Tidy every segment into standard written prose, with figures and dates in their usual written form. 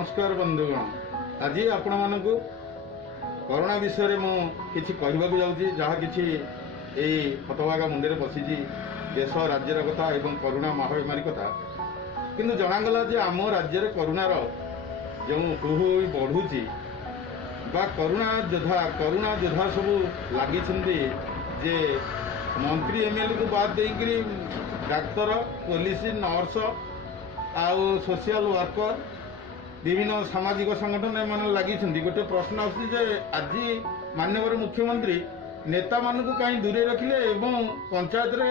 नमस्कार बंधुगण। आज आपण मानक कोरोना विषय में किसी कहवाक जाऊँगी जहाँ कि हतभागा मुंडे बसी देश राज्यर कथा एवं कोरोना महामारी कथा किंतु जनागला जे आम राज्य कोरोनार जो कुहू बढ़ुची बा कोरोना योद्धा सब लगी जे मंत्री एमएलए को बाद देकर डाक्तर पुलिस नर्स आउ सोशल वर्कर विभिन्न सामाजिक संगठन एम लगी गोटे प्रश्न आज माननीय मुख्यमंत्री नेता मानू कहीं दूरे रखिले एवं पंचायत रे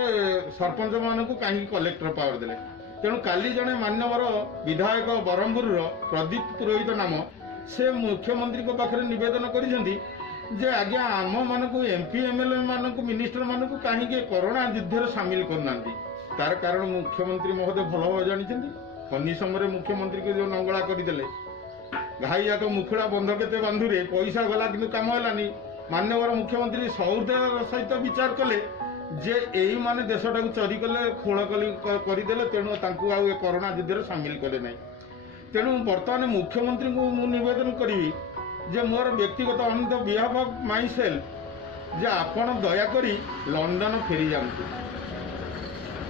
सरपंच मानू कहीं कलेक्टर पावर देले। तेणु काली जड़े मान्यवर विधायक ब्रह्मपुर प्रदीप पुरोहित नाम से मुख्यमंत्री को पाखे निवेदन कर आज्ञा आम मानक एमपी एमएलए मानक मिनिस्टर मानक कहीं कोरोना युद्ध सामिल करना तार कारण मुख्यमंत्री महोदय भल भाव जानते फनी समय मुख्यमंत्री को जो नंगला करदे घाई जाक मुखड़ा बंध के बांधुरे पैसा गला कि कम है मान्यवर मुख्यमंत्री सौदर सहित विचार कले जे यही माने देशटा को चोरी कले खोल करदे तेणु कोरोना युद्ध सामिल कले ना। तेणु बर्तमान मुख्यमंत्री को मु निवेदन करी जे मोर व्यक्तिगत on the behalf of my self जे आपण दयाकोरी लंडन फेरी जातु।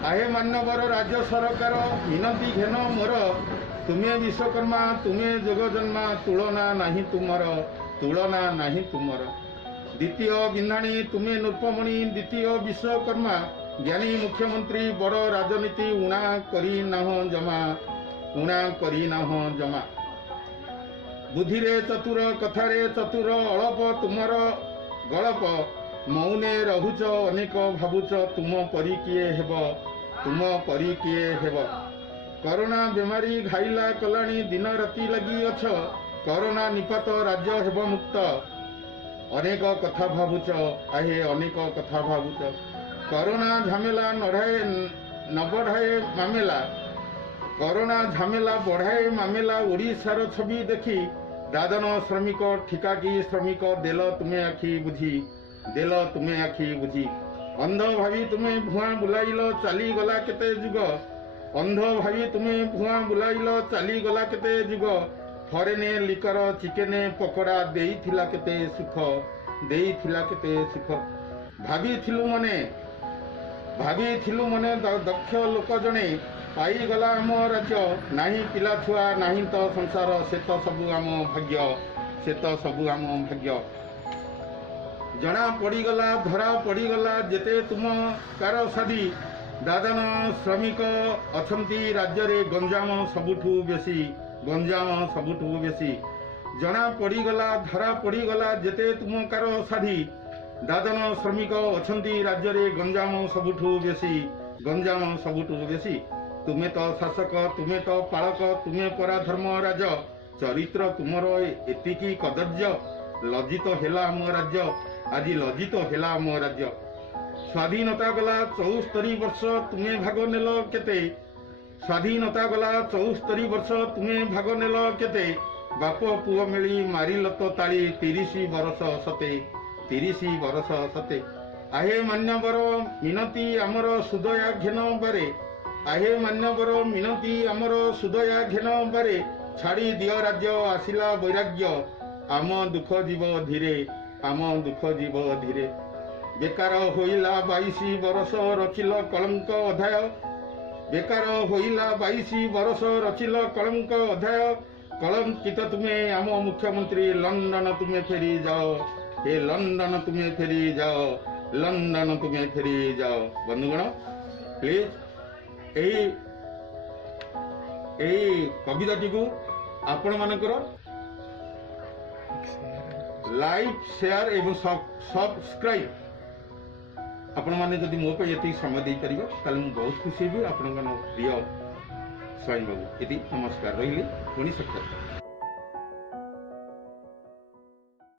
आहे मान्यवर राज्य सरकार मिनती घेन मोर तुम्हें विश्वकर्मा तुम्हें जोग जन्मा तुलना नहीं तुमर तुलना नहीं तुमर द्वितीय बिंधाणी तुम्हें नृपमणि द्वितीय विश्वकर्मा ज्ञानी मुख्यमंत्री बड़ राजनीति उणा करी नाह जमा उणा करी नाह जमा बुद्धि रे चतुर कथारे चतुर अळप तुमर गलप मौने रहुच अनेक भावुच तुम परी किए हेब तुम परी किए हेब कोरोना बेमारी घाइला कलाणी दिन राति लगी अछ कोरोना निपात राज्य हेब मुक्त अनेक कथा भावुच आहे अनेक कथा भावुच कोरोना झमेला नढ़ाए न बढ़ाए मामेला कोरोना झमेला बढ़ाए मामेला ओडिशार छवि देखी दादन श्रमिक ठिकाकी श्रमिक देल तुम्हें आखि बुझी देल तुम्हें आखि बुझी अंध भावी तुम्हें भुआ बुलाइल चली गला केते जुग अंध भावी तुम्हें भुआ बुलाइल चली गला केते जुग फरेने लिकर चिकेने पकोड़ा देइथिला केते सुख देइथिला केते सुख भावी थिलु मने दक्ष लोक जने पाईगला आम राज्य नाही पिला छुआ नाही तो संसार से तो सबु आम भाग्य से तो सबु आम भाग्य जना पड़ीगला धरा पड़ीगला जेते तुम कार साधी दादन श्रमिक अछंती राज्य रे गंजाम सबुठू बेसी गंजाम सबुठू बेसी जना पड़ीगला धरा पड़ीगला जेते तुम कार साधी दादन श्रमिक अछंती राज्य रे गंजाम सबुठू बेसी गंजाम सबुठू बेसी तुम्हें तो शासक तुम्हें तो पालक तुम्हें परा धर्म राज चरित्र तुमर एतिकी कदर्य लज्जित हेला आम राज्य आज लज्जित हेला आम राज्य स्वाधीनता गला 74 वर्ष तुम्हें भाग नेल केते स्वाधीनता गला 74 वर्ष तुम्हें भाग नेल केते बाप पुओ मिली मारिल तो ताली 30 बरस सते 30 बरस सते आहे मान्यवर मिनती आमर सुदया घेन बारे आहे मान्यवर मिनती आमर सुदया घेन बारे छाड़ी दियो राज्य आसिला वैराग्य आम दुख जीव धीरे आम दुख जीव धीरे बेकार होइला 22 बरस रचिल कलंक अध्याय बेकार होइला 22 बरस रचिल कलंक अध्याय कलंकित तुम्हें आम मुख्यमंत्री लंडन तुम्हें फेरी जाओ हे लंडन तुम्हें फेरी जाओ लंडन तुम्हें फेरी जाओ। बंधुगण प्लीज यही कविताटी को आपण मानकर लाइक शेयर एवं सब्सक्राइब आपण माने जदि मो पे ये समय दे पारिबो ताले मु बहुत खुशी हेबी। आपण प्रिय स्वयं बाबू इति नमस्कार रही पुणी साक्षात।